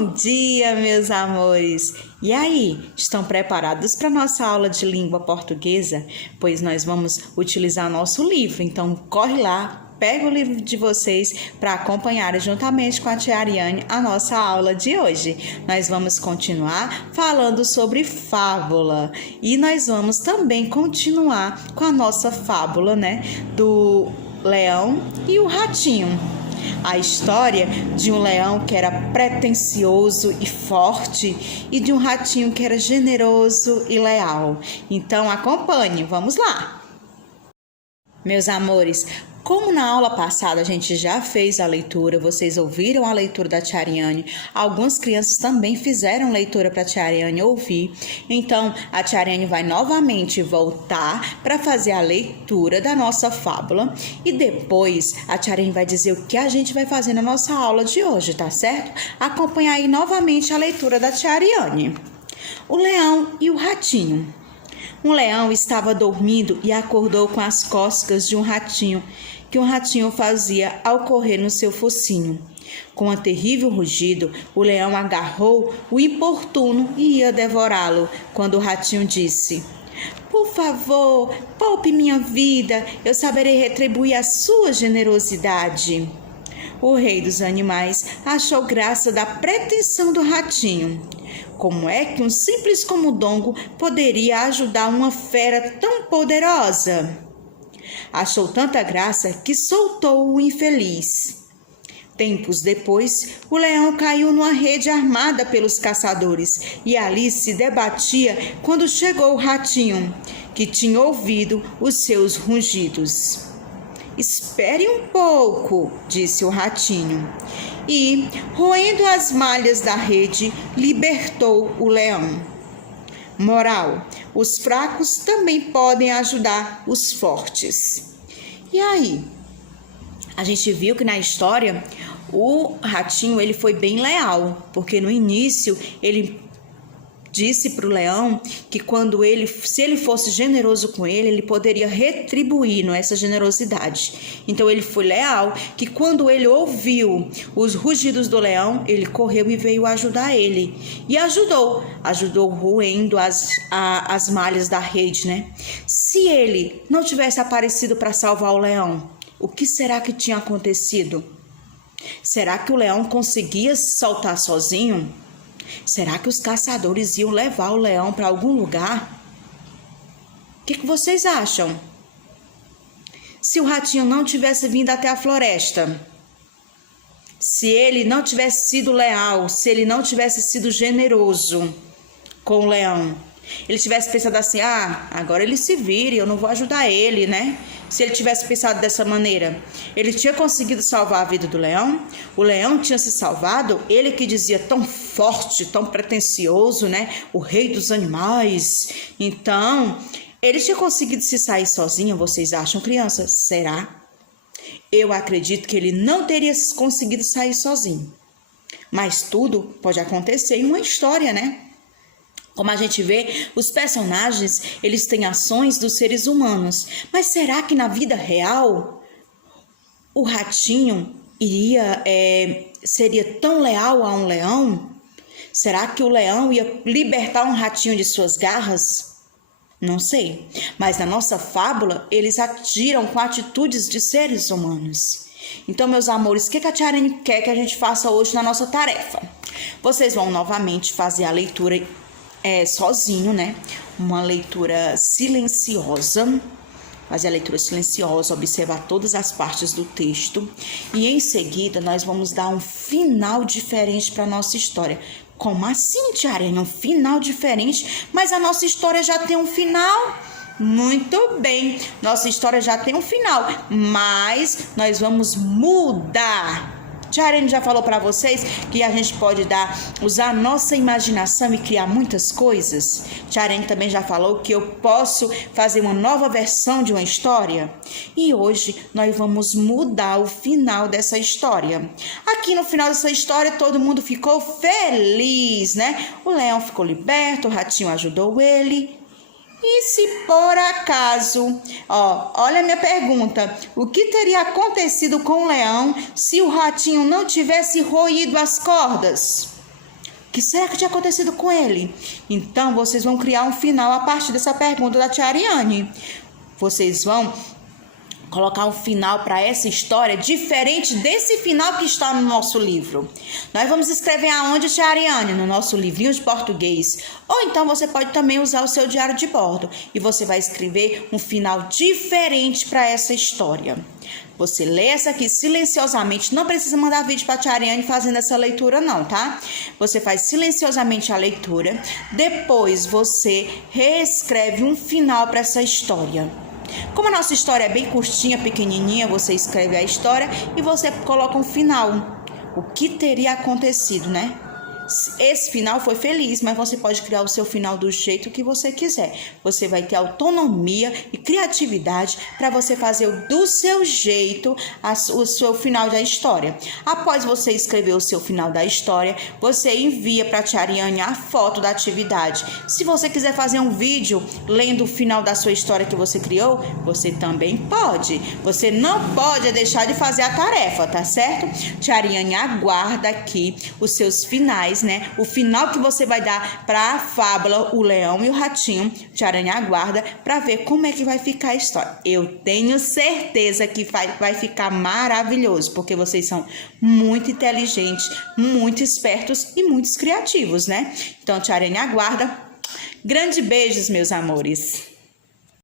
Bom dia, meus amores! E aí, estão preparados para a nossa aula de língua portuguesa? Pois nós vamos utilizar nosso livro, então corre lá, pega o livro de vocês para acompanhar juntamente com a tia Ariane a nossa aula de hoje. Nós vamos continuar falando sobre fábula e nós vamos também continuar com a nossa fábula, do leão e o ratinho. A história de um leão que era pretensioso e forte e de um ratinho que era generoso e leal. Então acompanhe, vamos lá! Meus amores, como na aula passada a gente já fez a leitura, vocês ouviram a leitura da tia Ariane, algumas crianças também fizeram leitura para a tia Ariane ouvir, então a tia Ariane vai novamente voltar para fazer a leitura da nossa fábula e depois a tia Ariane vai dizer o que a gente vai fazer na nossa aula de hoje, tá certo? Acompanha aí novamente a leitura da tia Ariane. O leão e o ratinho. Um leão estava dormindo e acordou com as cócegas de um ratinho, que um ratinho fazia ao correr no seu focinho. Com um terrível rugido, o leão agarrou o importuno e ia devorá-lo, quando o ratinho disse: "Por favor, poupe minha vida, eu saberei retribuir a sua generosidade." O rei dos animais achou graça da pretensão do ratinho. Como é que um simples camundongo poderia ajudar uma fera tão poderosa? Achou tanta graça que soltou o infeliz. Tempos depois, o leão caiu numa rede armada pelos caçadores e ali se debatia quando chegou o ratinho, que tinha ouvido os seus rugidos. "Espere um pouco", disse o ratinho, e, roendo as malhas da rede, libertou o leão. Moral: os fracos também podem ajudar os fortes. E aí? A gente viu que na história o ratinho ele foi bem leal, porque no início ele disse para o leão que se ele fosse generoso com ele poderia retribuir essa generosidade. Então ele foi leal, que quando ele ouviu os rugidos do leão, ele correu e veio ajudar ele. E ajudou roendo as malhas da rede, Se ele não tivesse aparecido para salvar o leão, o que será que tinha acontecido? Será que o leão conseguia se soltar sozinho? Será que os caçadores iam levar o leão para algum lugar? O que vocês acham? Se o ratinho não tivesse vindo até a floresta, se ele não tivesse sido leal, se ele não tivesse sido generoso com o leão, ele tivesse pensado assim: agora ele se vire, eu não vou ajudar ele, Se ele tivesse pensado dessa maneira, ele tinha conseguido salvar a vida do leão? O leão tinha se salvado? Ele que dizia tão forte, tão pretensioso, O rei dos animais. Então, ele tinha conseguido se sair sozinho, vocês acham, crianças? Será? Eu acredito que ele não teria conseguido sair sozinho. Mas tudo pode acontecer em uma história, Como a gente vê, os personagens, eles têm ações dos seres humanos. Mas será que na vida real o ratinho seria tão leal a um leão? Será que o leão ia libertar um ratinho de suas garras? Não sei. Mas na nossa fábula, eles atiram com atitudes de seres humanos. Então, meus amores, o que a tia Ariane quer que a gente faça hoje na nossa tarefa? Vocês vão novamente fazer a leitura sozinho, Uma leitura silenciosa. Fazer a leitura silenciosa, observar todas as partes do texto. E em seguida, nós vamos dar um final diferente para a nossa história. Como assim, tia Ariane? Um final diferente? Mas a nossa história já tem um final? Muito bem, nossa história já tem um final, mas nós vamos mudar. Tia Ariane já falou para vocês que a gente pode usar a nossa imaginação e criar muitas coisas. Tia Ariane também já falou que eu posso fazer uma nova versão de uma história. E hoje nós vamos mudar o final dessa história. Aqui no final dessa história todo mundo ficou feliz, O leão ficou liberto, o ratinho ajudou ele. E se por acaso, olha a minha pergunta, o que teria acontecido com o leão se o ratinho não tivesse roído as cordas? que será que tinha acontecido com ele? Então, vocês vão criar um final a partir dessa pergunta da tia Ariane. Vocês vão colocar um final para essa história diferente desse final que está no nosso livro. Nós vamos escrever aonde, tia Ariane? No nosso livrinho de português. Ou então você pode também usar o seu diário de bordo e você vai escrever um final diferente para essa história. Você lê essa aqui silenciosamente, não precisa mandar vídeo para a tia Ariane fazendo essa leitura não, tá? Você faz silenciosamente a leitura, depois você reescreve um final para essa história. Como a nossa história é bem curtinha, pequenininha, você escreve a história e você coloca um final. O que teria acontecido, né? Esse final foi feliz, mas você pode criar o seu final do jeito que você quiser. Você vai ter autonomia e criatividade para você fazer do seu jeito o seu final da história. Após você escrever o seu final da história, você envia para a tia Ariane a foto da atividade. Se você quiser fazer um vídeo lendo o final da sua história que você criou, você também pode. Você não pode deixar de fazer a tarefa, tá certo? Tia Ariane aguarda aqui os seus finais, né? O final que você vai dar para a fábula O Leão e o Ratinho. Tia Ariane aguarda para ver como é que vai ficar a história. Eu tenho certeza que vai ficar maravilhoso, porque vocês são muito inteligentes, muito espertos e muito criativos, né? Então, tia Ariane aguarda. Grande beijos, meus amores.